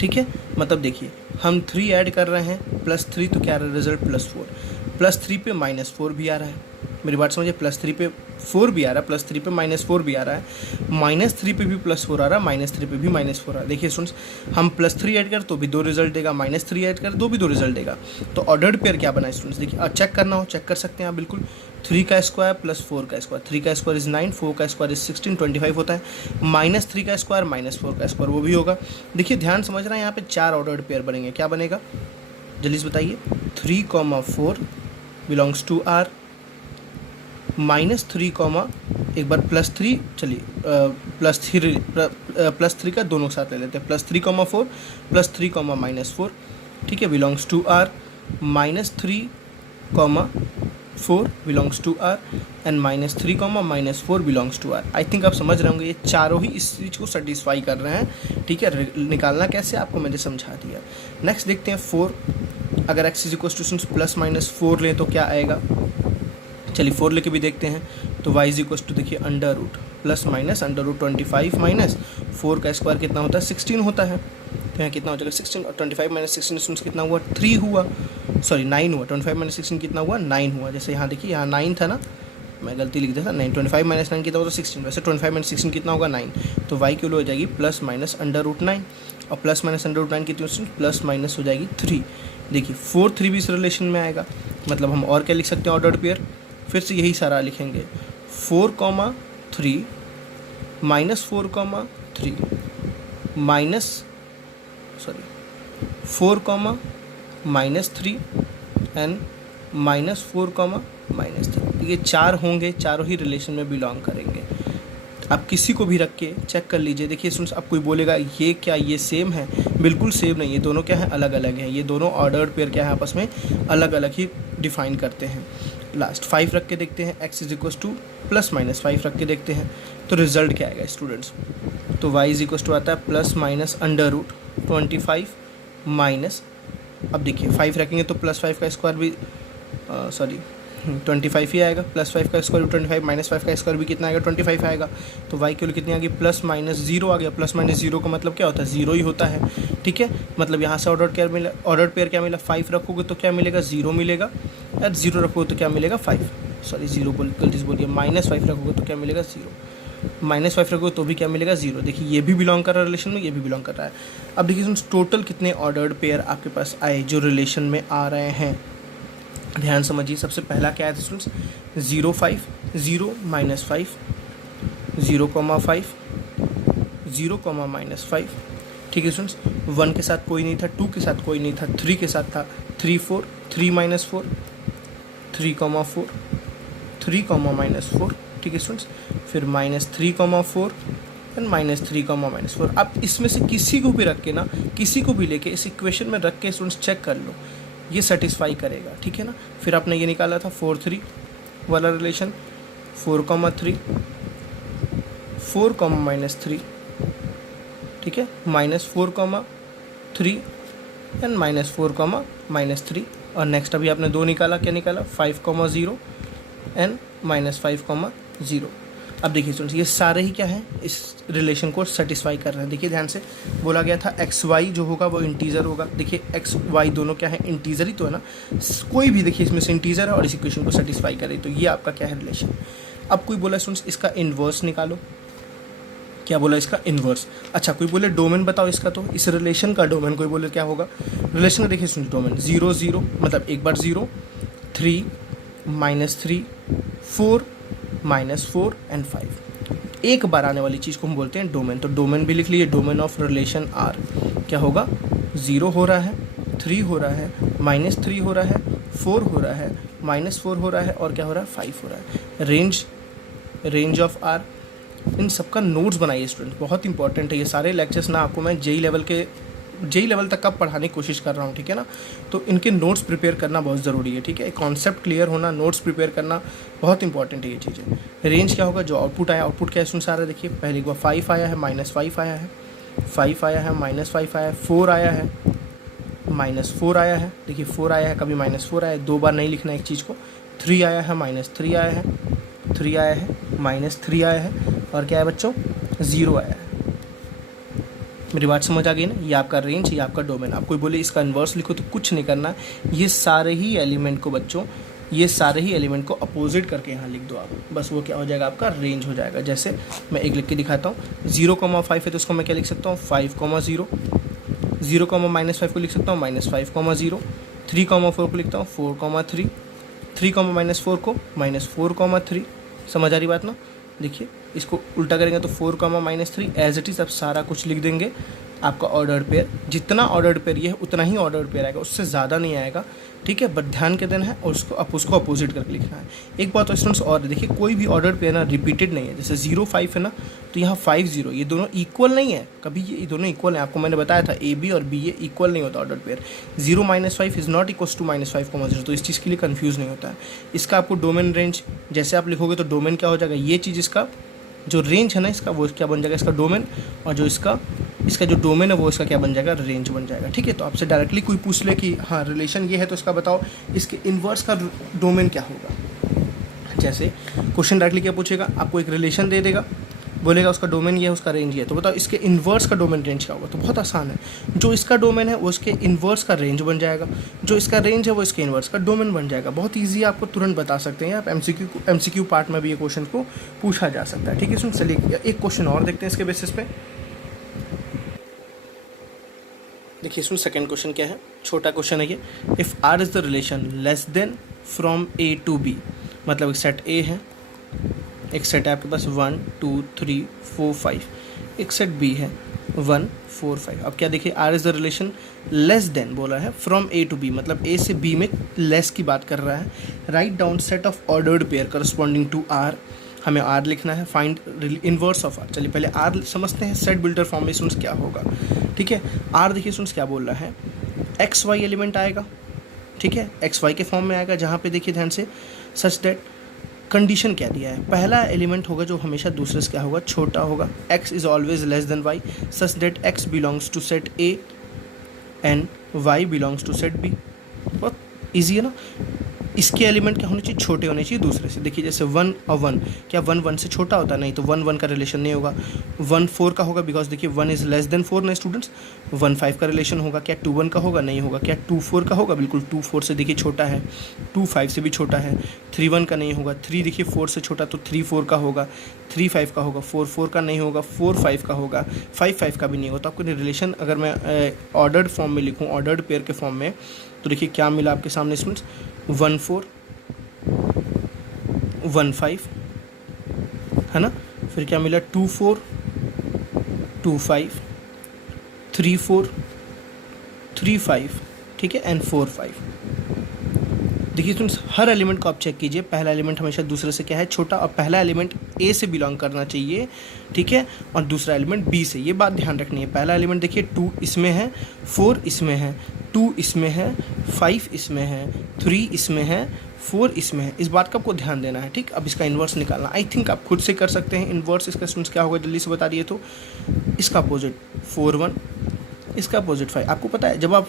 ठीक है। मतलब देखिए हम 3 ऐड कर रहे हैं, +3 तो क्या आ रहा है रिजल्ट +4, +3 पे -4 भी आ रहा है, मेरी बात समझिए, +3 पे 4 भी आ रहा है, +3 पे -4 भी आ रहा है, -3 पे भी +4 आ रहा है, -3 पे भी -4 आ रहा है। देखिए स्टूडेंट्स, हम +3 ऐड कर तो भी 2 रिजल्ट देगा, -3 ऐड कर तो भी 2 रिजल्ट देगा। तो ऑर्डर्ड पेयर क्या बना स्टूडेंट्स, देखिए चेक करना हो चेक कर सकते हैं आप बिल्कुल। 3 का स्क्वायर + 4 का स्क्वायर, 3 का स्क्वायर इज 9, 4 का स्क्वायर इज 16, 25 होता है। -3 का स्क्वायर -4 का स्क्वायर वो भी होगा। देखिए ध्यान समझ रहे हैं, यहाँ पे 4 ऑर्डर्ड पेयर बनेंगे। क्या बनेगा जल्दी से बताइए, 3,4 बिलोंग्स टू R, -3, एक बार +3, चलिए +3 का दोनों साथ ले लेते हैं, +3,4 +3, -4, ठीक है, belongs to R, -3,4 belongs to R and -3, -4 belongs to R। I think आप समझ रहे होंगे, ये चारों ही इस चीज़ को सेटिस्फाई कर रहे हैं, ठीक है। निकालना कैसे आपको मैंने समझा दिया। नेक्स्ट देखते हैं 4, अगर x = +-4 लें तो क्या आएगा, चलिए 4 लेके भी देखते हैं। तो y = देखिए अंडर रूट ±√25 माइनस 4 का स्क्वायर कितना होता है 16 होता है, तो यहाँ कितना हो जाएगा 16, और 25 - 16 कितना हुआ 3 हुआ, सॉरी 9 हुआ, 25 - 16 कितना हुआ 9 हुआ। जैसे यहाँ देखिए यहाँ 9 था ना, मैं गलती लिख दिया था 9, 25 - 9 कितना होता 16, वैसे 25 - 16 कितना होगा 9, तो y की वैल्यू हो जाएगी ±√9, और ±√9 कितनी प्लस हो जाएगी 3। देखिए 4, 3 भी इस रिलेशन में आएगा, मतलब हम और क्या लिख सकते हैं ऑर्डर्ड पेयर, फिर से यही सारा लिखेंगे 4, 3 -4, 3 4, -3 एंड -4, -3, ये 4 होंगे, चारों ही रिलेशन में बिलोंग करेंगे। आप किसी को भी रख के चेक कर लीजिए। देखिए सुन, अब कोई बोलेगा ये क्या, ये सेम है, बिल्कुल सेम नहीं, ये दोनों क्या है अलग अलग हैं, ये दोनों ऑर्डर्ड पेयर क्या है आपस में अलग अलग ही डिफाइन करते हैं। लास्ट 5 रख के देखते हैं, x = +-5 रख के देखते हैं, तो रिजल्ट क्या आएगा स्टूडेंट्स, तो y = आता है +-√25 माइनस, अब देखिए 5 रखेंगे तो +5 का स्क्वायर भी 25 ही आएगा, +5 का स्क्वायर भी 25, -5 का स्क्वायर भी कितना आएगा 25 आएगा, तो y की वैल्यू कितनी आ गई +-0 आ गया, +-0 का मतलब क्या होता है 0 ही होता है, ठीक है। मतलब यहाँ से ऑर्डर्ड पेयर क्या मिला 5 रखोगे तो क्या मिलेगा 0 मिलेगा, यार 0 रखोगे तो क्या मिलेगा 5, सॉरी 0 गलती से बोलिए, -5 रखोगे तो क्या मिलेगा 0, -5 रखोगे तो भी क्या मिलेगा 0। देखिए ये भी बिलोंग कर रहा है रिलेशन में, ये भी बिलोंग कर रहा है। अब देखिए टोटल कितने ऑर्डर्ड पेयर आपके पास आए जो रिलेशन में आ रहे हैं, ध्यान समझिए। सबसे पहला क्या है स्टूडेंट्स 0, 5, 0, -5, 0,5, 0, -5, ठीक है स्टूडेंट्स। 1 के साथ कोई नहीं था, 2 के साथ कोई नहीं था, 3 के साथ था, 3 4, 3 माइनस 4, 3,4, 3,-4, ठीक है स्टूडेंट्स। फिर -3,4 एंड -3,-4। आप इसमें से किसी को भी रख के ना, किसी को भी लेके इस इक्वेशन में रख के स्टूडेंट्स चेक कर लो, ये सेटिस्फाई करेगा, ठीक है ना। फिर आपने ये निकाला था 4 3 वाला रिलेशन, 4,3, 4, -3, ठीक है, -4,3 एंड -4, -3। और नेक्स्ट अभी आपने 2 निकाला, क्या निकाला, 5,0 एंड -5,0। अब देखिए स्टूडेंट्स, ये सारे ही क्या हैं, इस रिलेशन को सेटिस्फाई कर रहे हैं। देखिए ध्यान से, बोला गया था एक्स वाई जो होगा वो इंटीजर होगा। देखिए एक्स वाई दोनों क्या है, इंटीजर ही तो है ना, कोई भी देखिए इसमें से इंटीजर है और इस इक्वेशन को सेटिस्फाई करे, तो ये आपका क्या है, रिलेशन। अब कोई बोला स्टूडेंट्स इसका इन्वर्स निकालो, क्या बोला, इसका इन्वर्स। अच्छा, कोई बोले डोमेन बताओ इसका, तो इस रिलेशन का डोमेन कोई बोले क्या होगा, रिलेशन का देखिए स्टूडेंट्स डोमेन 0 0, मतलब एक बार 0, 3, -3, 4, -4 एंड 5। एक बार आने वाली चीज़ को हम बोलते हैं डोमेन। तो डोमेन भी लिख लीजिए, डोमेन ऑफ रिलेशन आर क्या होगा, 0 हो रहा है, 3 हो रहा है, -3 हो रहा है, 4 हो रहा है, -4 हो रहा है, और क्या हो रहा है, 5 हो रहा है। रेंज ऑफ आर, इन सबका नोट्स बनाइए स्टूडेंट, बहुत इंपॉर्टेंट है ये सारे लेक्चर्स ना। आपको मैं जेई लेवल तक का पढ़ाने की कोशिश कर रहा हूँ, ठीक है ना। तो इनके नोट्स प्रिपेयर करना बहुत ज़रूरी है, ठीक है। कॉन्सेप्ट क्लियर होना, नोट्स प्रिपेयर करना बहुत इंपॉर्टेंट है ये चीज़ें। रेंज क्या होगा, जो आउटपुट आया, आउटपुट क्या स्टूडेंट्स आ रहा है, देखिए पहले एक बार 5 आया है, -5 आया है, 5 आया है, -5 आया है, 4 आया है, -4 आया है, देखिए 4 आया है, कभी -4 आया है, 2 बार नहीं लिखना एक चीज़ को। 3 आया है, -3 आया है, 3 आया है, -3 आया है, और क्या है बच्चों, 0 आया है। मेरी बात समझ आ गई ना, ये आपका रेंज, ये आपका डोमेन। आप कोई बोले इसका इन्वर्स लिखो, तो कुछ नहीं करना, ये सारे ही एलिमेंट को बच्चों, ये सारे ही एलिमेंट को अपोजिट करके यहाँ लिख दो आप, बस वो क्या हो जाएगा, आपका रेंज हो जाएगा। जैसे मैं एक लिख के दिखाता हूँ, 0,5 है तो उसको मैं क्या लिख सकता हूँ, 5,0, 0, -5 को लिख सकता हूँ -5,0, 3,4 को लिखता हूँ 4,3, 3, -4 को -4,3। समझ आ रही बात ना। देखिए इसको उल्टा करेंगे तो 4, -3 एज इट इज़, अब सारा कुछ लिख देंगे। आपका ऑर्डर्ड पेयर, जितना ऑर्डर्ड पेयर ये है उतना ही ऑर्डर्ड पेयर आएगा, उससे ज़्यादा नहीं आएगा, ठीक है। बट ध्यान के देना है और उसको अपोजिट करके लिखना है। एक बात तो स्टूडेंट्स और देखिए, कोई भी ऑर्डर्ड पेयर ना रिपीटेड नहीं है। जैसे 0 5 है ना, तो यहाँ 5 0, ये दोनों इक्वल नहीं है कभी, ये दोनों इक्वल है। आपको मैंने बताया था ए बी और बी ये इक्वल नहीं होता ordered pair. 0 -5 is not equals to -5,0, तो इस चीज़ के लिए कन्फ्यूज़ नहीं होता है। इसका आपको डोमेन रेंज जैसे आप लिखोगे तो डोमेन क्या हो जाएगा, ये चीज़ इसका जो रेंज है ना इसका, वो क्या बन जाएगा, इसका डोमेन, और जो इसका जो डोमेन है वो इसका क्या बन जाएगा, रेंज बन जाएगा, ठीक है। तो आपसे डायरेक्टली कोई पूछ ले कि हाँ रिलेशन ये है तो इसका बताओ इसके इन्वर्स का डोमेन क्या होगा। जैसे क्वेश्चन डायरेक्टली क्या पूछेगा, आपको एक रिलेशन दे देगा, बोलेगा उसका डोमेन ये है, उसका रेंज ये है, तो बताओ इसके इन्वर्स का डोमेन रेंज क्या होगा। तो बहुत आसान है, जो इसका डोमेन है वो उसके इन्वर्स का रेंज बन जाएगा, जो इसका रेंज है वो इसके इन्वर्स का डोमेन बन जाएगा। बहुत ईजी, आपको तुरंत बता सकते हैं आप। एमसीक्यू पार्ट में भी ये क्वेश्चन को पूछा जा सकता है, ठीक है। सुन चलिए एक क्वेश्चन और देखते हैं इसके बेसिस पे। देखिए सुन, सेकंड क्वेश्चन क्या है, छोटा क्वेश्चन है ये। If R is the relation less than from A to B, मतलब एक सेट ए है, एक सेट है आपके पास 1 2 3 4 5, एक सेट बी है 1 4 5। अब क्या देखिए, R is the relation less than बोला है फ्रॉम ए टू बी, मतलब ए से बी में लेस की बात कर रहा है। Write down set of ordered pair corresponding to R, हमें आर लिखना है। Find inverse of R. चलिए पहले आर समझते हैं, सेट बिल्डर फॉर्मेशंस क्या होगा, ठीक है। आर देखिए स्टूडेंट्स क्या बोल रहा है, एक्स वाई एलिमेंट आएगा, ठीक है, एक्स वाई के फॉर्म में आएगा, जहाँ पे देखिए ध्यान से सच दैट कंडीशन क्या दिया है, पहला एलिमेंट होगा जो हमेशा दूसरे से क्या होगा, छोटा होगा। x is always less than y such that x belongs to set a and y belongs to set b। बहुत ईजी है ना। इसके एलिमेंट क्या होने चाहिए, छोटे होने चाहिए दूसरे से। देखिए जैसे 1 और 1, क्या 1 1 से छोटा होता है, नहीं, तो 1 1 का रिलेशन नहीं होगा। 1 4 का होगा, बिकॉज देखिए 1 इज़ लेस देन 4 ना स्टूडेंट्स। 1 5 का रिलेशन होगा, क्या 2 1 का होगा, नहीं होगा। क्या 2 4 का होगा, बिल्कुल 2 4 से देखिए छोटा है। 2 5 से भी छोटा है। 3 1 का नहीं होगा। 3 देखिए 4 से छोटा, तो 3 4 का होगा। 3 5 का होगा। 4 4 का नहीं होगा। 4 5 का होगा। 5 5 का भी नहीं होगा। तो आपको रिलेशन अगर मैं ऑर्डर्ड फॉर्म में लिखूँ, ऑर्डर्ड पेयर के फॉर्म में, तो देखिए क्या मिला आपके सामने स्टूडेंट्स, 1 4 1 5 है ना। फिर क्या मिला, 2 4 2 5 3 4 3 5, ठीक है, एंड 4 5। देखिए स्टूडेंट्स, हर एलिमेंट को आप चेक कीजिए, पहला एलिमेंट हमेशा दूसरे से क्या है, छोटा, और पहला एलिमेंट ए से बिलोंग करना चाहिए, ठीक है, और दूसरा एलिमेंट बी से। ये बात ध्यान रखनी है। पहला एलिमेंट देखिए 2 इसमें है, 4 इसमें है, 2 इसमें है, 5 इसमें है, 3 इसमें है, 4 इसमें है। इस बात का आपको ध्यान देना है, ठीक। अब इसका इन्वर्स निकालना, आई थिंक आप खुद से कर सकते हैं। इन्वर्स इसका स्टूडेंट्स क्या होगा, जल्दी से बता दिए तो। इसका अपोजिट 4 1, इसका अपोजिट 5। आपको पता है जब आप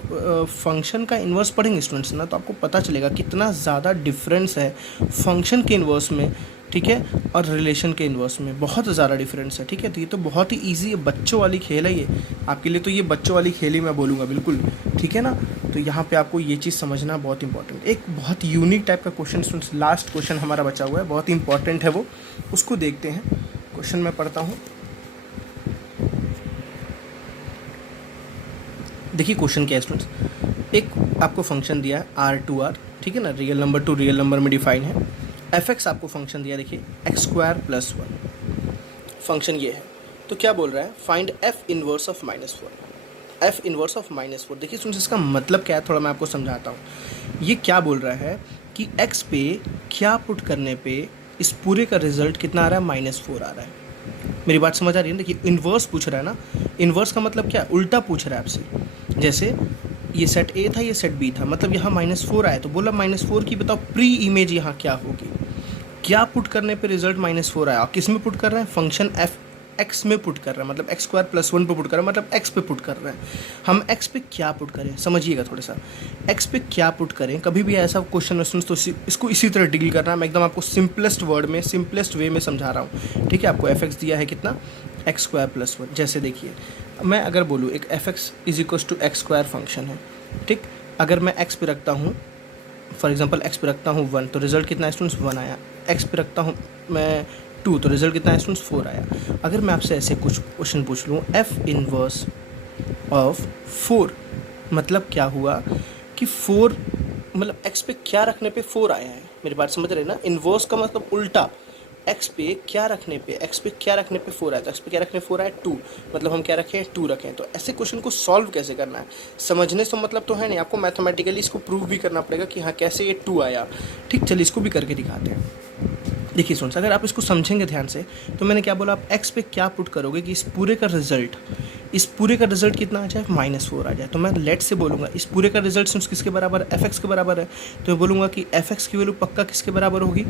फंक्शन का इन्वर्स पढ़ेंगे स्टूडेंट्स ना, तो आपको पता चलेगा कितना ज़्यादा डिफरेंस है फंक्शन के इन्वर्स में, ठीक है, और रिलेशन के इन्वर्स में बहुत ज़्यादा डिफरेंस है, ठीक है। तो ये तो बहुत ही ईजी है, बच्चों वाली खेल है ये आपके लिए, तो ये बच्चों वाली खेल ही मैं बोलूँगा, बिल्कुल, ठीक है ना। तो यहाँ पे आपको ये चीज़ समझना बहुत इंपॉर्टेंट। एक बहुत यूनिक टाइप का क्वेश्चन स्टूडेंट्स, लास्ट क्वेश्चन हमारा बचा हुआ है, बहुत ही इंपॉर्टेंट है वो, उसको देखते हैं। क्वेश्चन मैं पढ़ता हूँ। देखिए क्वेश्चन क्या है स्टूडेंट्स, एक आपको फंक्शन दिया है R2R, ठीक है ना, real number two real number में डिफाइन है। fx आपको फंक्शन दिया, देखिए x² + 1 फंक्शन ये है। तो क्या बोल रहा है, find f inverse of -4, f inverse of -4। देखिए स्टूडेंट्स, इसका मतलब क्या है, थोड़ा मैं आपको समझाता हूँ। ये क्या बोल रहा है कि x पे क्या पुट करने पे इस पूरे का रिजल्ट कितना आ रहा है, -4 आ रहा है। मेरी बात समझ आ रही है ना। देखिए इन्वर्स पूछ रहा है ना, इन्वर्स का मतलब क्या है, उल्टा पूछ रहा है आपसे। जैसे ये सेट ए था, ये सेट बी था, मतलब यहाँ -4 आया, तो बोला -4 की बताओ प्री इमेज यहाँ क्या होगी, क्या पुट करने पे रिजल्ट -4 आया। और किस में पुट कर रहे हैं, फंक्शन एफ एक्स में पुट कर रहे हैं, मतलब x² + 1 पे पुट कर रहे हैं, मतलब x पे पुट कर रहे हैं। हम x पे क्या पुट करें, समझिएगा थोड़ा सा, x पे क्या पुट करें। कभी भी ऐसा क्वेश्चन में सुन तो इसको इसी तरह डील करना है। मैं एकदम आपको सिंपलेस्ट वर्ड में, सिंपलेस्ट वे में समझा रहा हूँ, ठीक है। आपको fx दिया है कितना, x² + 1। जैसे देखिए, मैं अगर बोलूँ एक fx = x² फंक्शन है, ठीक। अगर मैं x पे रखता हूँ, फॉर एग्जांपल x पे रखता हूँ 1, तो रिजल्ट कितना है स्टूडेंट्स, 1 आया। x पे रखता हूँ मैं 2, तो रिजल्ट कितना है स्टूडेंट्स, 4 आया। अगर मैं आपसे ऐसे कुछ क्वेश्चन पूछ लूँ, f इनवर्स ऑफ 4, मतलब क्या हुआ कि 4 मतलब x पे क्या रखने पे 4 आया है। मेरी बात समझ रहे हैं ना। इनवर्स का मतलब उल्टा, x पे क्या रखने पे 4 आया, तो x पे क्या रखने 4 आया, 2, मतलब हम क्या रखें, 2 रखें। तो ऐसे क्वेश्चन को सॉल्व कैसे करना है, समझने से मतलब तो है नहीं, आपको मैथमेटिकली इसको प्रूव भी करना पड़ेगा कि हाँ कैसे ये 2 आया, ठीक। चलिए इसको भी करके दिखाते हैं। देखिए सुन, अगर आप इसको समझेंगे ध्यान से, तो मैंने क्या बोला, आप x पे क्या पुट करोगे कि इस पूरे का रिजल्ट कितना आ जाए, -4 आ जाए। तो मैं लेट से बोलूँगा इस पूरे का रिजल्ट किसके बराबर है, fx के बराबर है। तो मैं बोलूँगा कि fx की वैल्यू पक्का किसके बराबर होगी,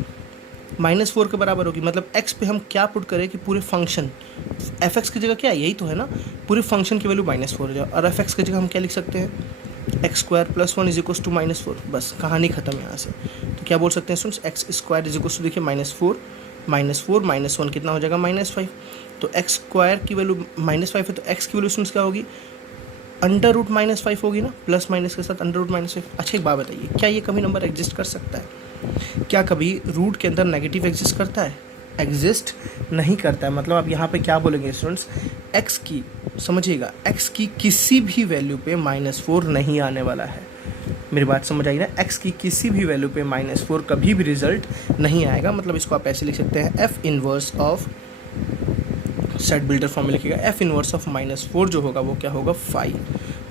-4 के बराबर होगी। मतलब x पे हम क्या पुट करें कि पूरे फंक्शन, fx की जगह क्या है, यही तो है ना, पूरे फंक्शन की वैल्यू -4 हो जाए। और fx की जगह हम क्या लिख सकते हैं, x² + 1 = -4। बस कहानी खत्म यहाँ से। तो क्या बोल सकते हैं स्टूडेंट्स, x² देखिए -4 -1 कितना हो जाएगा, -5। तो x² की वैल्यू -5 है, तो x की वैल्यू स्टूडेंट्स क्या होगी, √-5 होगी ना, प्लस माइनस के साथ √-5। अच्छा एक बात बताइए, क्या ये कभी नंबर एग्जिस्ट कर सकता है, क्या कभी रूट के अंदर नेगेटिव एग्जिस्ट करता है, एग्जिस्ट नहीं करता है। मतलब आप यहाँ पे क्या बोलेंगे स्टूडेंट्स, x की, समझिएगा, x की किसी भी वैल्यू पे -4 नहीं आने वाला है। मेरी बात समझ आई ना, x की किसी भी वैल्यू पे -4 कभी भी रिजल्ट नहीं आएगा। मतलब इसको आप ऐसे लिख सकते हैं, f inverse of, set builder form में लिखिएगा, f इनवर्स ऑफ -4 जो होगा वो क्या होगा, 5।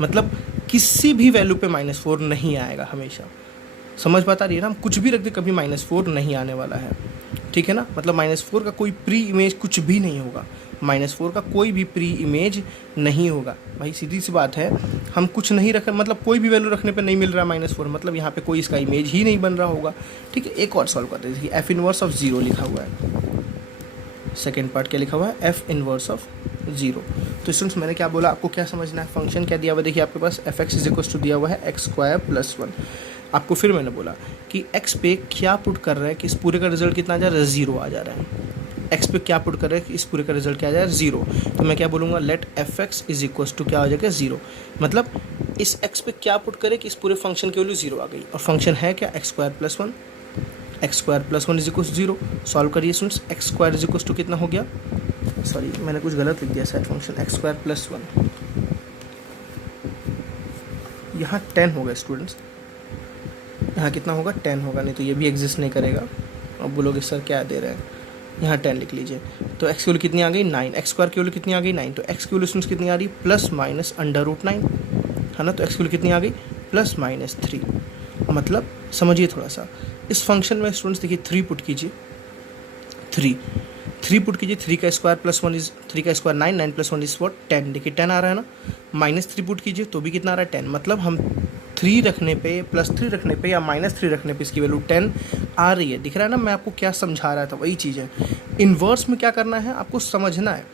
मतलब किसी भी वैल्यू पे -4 नहीं आएगा हमेशा। समझ बात आ रही है ना, हम कुछ भी रख दे कभी -4 नहीं आने वाला है, ठीक है ना। मतलब -4 का कोई प्री इमेज कुछ भी नहीं होगा, -4 का कोई भी प्री इमेज नहीं होगा। भाई सीधी सी बात है, हम कुछ नहीं रख, मतलब कोई भी वैल्यू रखने पे नहीं मिल रहा -4, मतलब यहाँ पे कोई इसका इमेज ही नहीं बन रहा होगा, ठीक है। एक और सॉल्व करते हैं, देखिए f इनवर्स ऑफ 0 लिखा हुआ है, सेकेंड पार्ट क्या लिखा हुआ है, f इनवर्स ऑफ 0। तो स्टूडेंट्स मैंने क्या बोला, आपको क्या समझना है, फंक्शन क्या दिया हुआ है, देखिए आपके पास fx दिया हुआ है x² + 1। आपको फिर मैंने बोला कि x पे क्या पुट कर रहा है कि इस पूरे का रिजल्ट कितना आ जा रहा है, 0 आ जा रहा है। x पे क्या पुट कर रहा है कि इस पूरे का रिजल्ट क्या आ जाए, 0। तो मैं क्या बोलूँगा, लेट fx क्या हो जाएगा, 0। मतलब इस x पे क्या पुट करे कि इस पूरे फंक्शन की वैल्यू 0 आ गई। और फंक्शन है क्या, x² + 1, x² + 1 = 0। सॉल्व करिए स्टूडेंट्स, x² कितना हो गया, सॉरी मैंने कुछ गलत लिख दिया शायद, फंक्शन x² + 1 यहाँ 10 होगा स्टूडेंट्स, यहाँ कितना होगा, 10 होगा, नहीं तो ये भी एग्जिस्ट नहीं करेगा। अब बोलोगे सर क्या दे रहे हैं, यहाँ 10 लिख लीजिए। तो x की वैल्यू कितनी आ गई, 9, x² की वैल्यू कितनी आ गई, 9। तो x की वैल्यू कितनी आ रही, ±√9 है ना। तो x की वैल्यू कितनी आ गई, +-3। मतलब समझिए थोड़ा सा। इस फंक्शन में स्टूडेंट्स देखिए 3 पुट कीजिए, 3 पुट कीजिए, 3 का स्क्वायर प्लस 1 इज 3 का स्क्वायर 9, 9 प्लस 1 इज व्हाट 10। देखिए 10 आ रहा है ना। -3 पुट कीजिए तो भी कितना आ रहा है 10। मतलब हम 3 रखने पे, +3 रखने पे या -3 रखने पे इसकी वैल्यू 10 आ रही है। दिख रहा है ना मैं आपको क्या समझा रहा था, वही चीज़ है। इन्वर्स में क्या करना है आपको समझना है।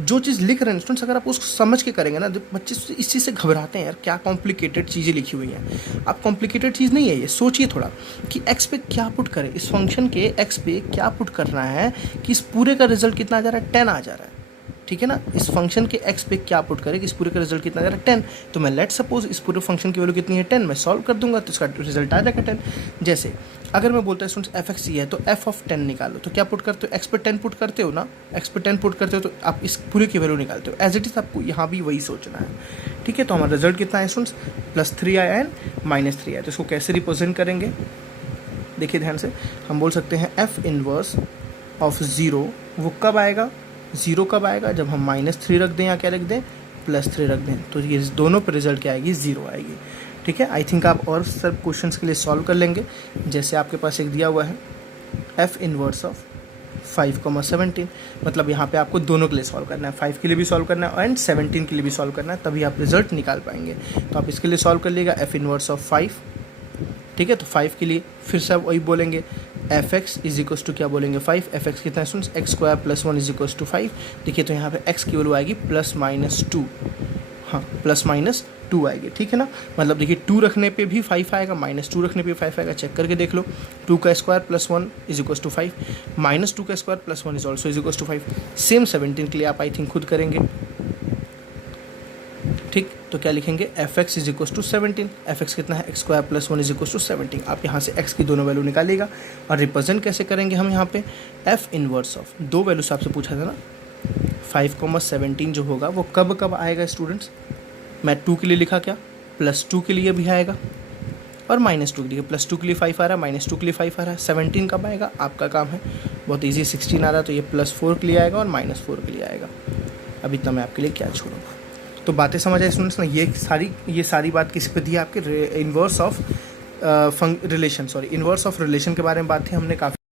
जो चीज़ लिख रहे हैं स्टूडेंट्स, अगर आप उसको समझ के करेंगे ना, बच्चे इस चीज़ से घबराते हैं, यार क्या कॉम्प्लिकेटेड चीज़ें लिखी हुई हैं। आप कॉम्प्लिकेटेड चीज़ नहीं है ये, सोचिए थोड़ा कि x पे क्या पुट करें, इस फंक्शन के x पे क्या पुट करना है कि इस पूरे का रिजल्ट कितना आ जा रहा है 10 आ जा रहा है। ठीक है ना, इस फंक्शन के x पे क्या पुट करें कि इस पूरे का रिजल्ट कितना आ जा रहा है 10। तो मैं लेट सपोज इस पूरे फंक्शन की वैल्यू कितनी है 10, मैं सॉल्व कर दूंगा तो इसका रिजल्ट आ जाएगा 10। जैसे अगर मैं बोलता हूँ स्टूडेंट्स एफ एक्स है तो एफ ऑफ 10 निकालो, तो क्या पुट करते हो, x पे 10 पुट करते हो ना, x पे 10 पुट करते हो तो आप इस पूरे की वैल्यू निकालते हो। एज इट इज़ आपको यहाँ भी वही सोचना है। ठीक है, तो हमारा रिजल्ट कितना है स्टूडेंट्स, +3 आया एंड -3 आया। तो इसको कैसे रिप्रेजेंट करेंगे, देखिए ध्यान से। हम बोल सकते हैं एफ इनवर्स ऑफ 0 वो कब आएगा, 0 कब आएगा, जब हम -3 रख दें या क्या रख दें, +3 रख दें। तो ये दोनों पर रिजल्ट क्या आएगी, 0 आएगी। ठीक है, आई थिंक आप और सब क्वेश्चंस के लिए सॉल्व कर लेंगे। जैसे आपके पास एक दिया हुआ है एफ इनवर्स ऑफ 5,17, मतलब यहाँ पे आपको दोनों के लिए सॉल्व करना है, 5 के लिए भी सॉल्व करना है एंड 17 के लिए भी सॉल्व करना है, तभी आप रिजल्ट निकाल पाएंगे। तो आप इसके लिए सॉल्व कर लीजिएगा एफ इनवर्स ऑफ 5। ठीक है, तो 5 के लिए फिर से आप वही बोलेंगे F X is equal to क्या बोलेंगे 5, एफ एक्स कितना है students X square plus 1 is equal to 5। देखिए तो यहाँ पे एक्स की वैल्यू आएगी +-2, हाँ +-2 आएगी। ठीक है ना, मतलब देखिए 2 रखने पे भी 5 आएगा, -2 रखने पे भी 5 आएगा, चेक करके देख लो। 2 का square plus 1 is equal to 5, -2 का square plus 1 is also is equal to 5। Same 17 के लिए आप आई थिंक खुद करेंगे। ठीक, तो क्या लिखेंगे F X is equal to 17, F X कितना है X square plus 1 is equal to 17। आप यहाँ से एक्स की दोनों वैल्यू निकालिएगा और रिप्रेजेंट कैसे करेंगे हम यहाँ पे एफ इनवर्स ऑफ, दो वैल्यू से आपसे पूछा था ना, 5,17 जो होगा वो कब कब आएगा स्टूडेंट्स, मैं 2 के लिए लिखा क्या, +2 के लिए भी आएगा और -2 के लिए, +2 के लिए 5 आ रहा है, -2 के लिए 5 आ रहा है। 17 कब आएगा आपका काम है, बहुत ईजी, 16 आ रहा है तो ये +4 के लिए आएगा और -4 के लिए आएगा। अब इतना मैं आपके लिए क्या छोड़ूंगा। तो बातें समझ आए स्टूडेंट्स ना, ये सारी बात किस पे दी है आपके इन्वर्स ऑफ रिलेशन के बारे में बात थी हमने काफ़ी।